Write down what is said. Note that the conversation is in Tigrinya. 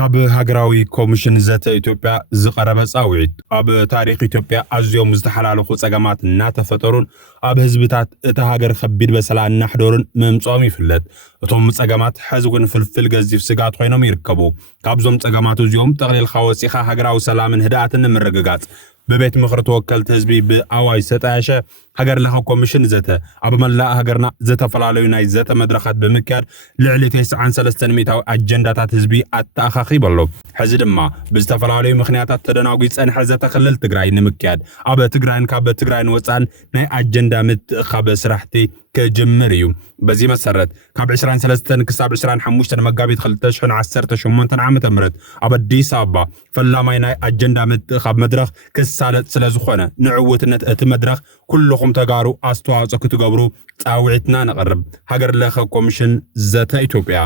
ካብ ሃገራዊ ኮሚሽን ዘተ ኢትዮጵያ ዝቀረበ ጻውዒት ኣብ ታሪኽ ኢትዮጵያ ኣዝዮም ዝተሓላለኹ ጸገማት እናተፈጠሩን ኣብ ህዝብታት እታ ሃገር ከቢድ በሰላ እናሕደሩን ምምጾም ይፍለጥ። እቶም ጸገማት ሕዝውን ፍልፍል ገዚፍ ስጋት ኮይኖም ይርከቡ። ካብዞም ጸገማት እዚኦም ጠቕሊልካ ወፂኻ ሃገራዊ ሰላምን ህድኣትን ንምርግጋጽ በቤት ምኽሪ ተወከልቲ ህዝቢ ብኣዋጅ ዝተጣየሸ ሃገር ለኸ ኮሚሽን ዘተ ኣብ መላእ ሃገርና ዝተፈላላዩ ናይ ዘተ መድረኻት ብምክያድ ልዕሊ 93 ሚታዊ ኣጀንዳታት ህዝቢ ኣተኣኻኺቡ ኣሎ። ሕዚ ድማ ብዝተፈላላዩ ምኽንያታት ተደናጉ ይጸንሐ ዘተ ክልል ትግራይ ንምክያድ ኣብ ትግራይን ካብ ትግራይን ወጻን ናይ ኣጀንዳ ምትእኻብ ስራሕቲ ክጅምር እዩ። በዚ መሰረት ካብ 23 ክሳብ 25 መጋቢት 2018 ዓመተ ምህረት ኣብ ኣዲስ አበባ ፈላማይ ናይ ኣጀንዳ ምትእኻብ መድረኽ ክሳለጥ ስለዝኾነ ንዕውትነት እቲ መድረኽ ኩልኩም ተጋሩ ኣስተዋጽኦ ክትገብሩ ጻውዒትና ነቕርብ። ሃገር ለኸ ኮሚሽን ዘተ ኢትዮጵያ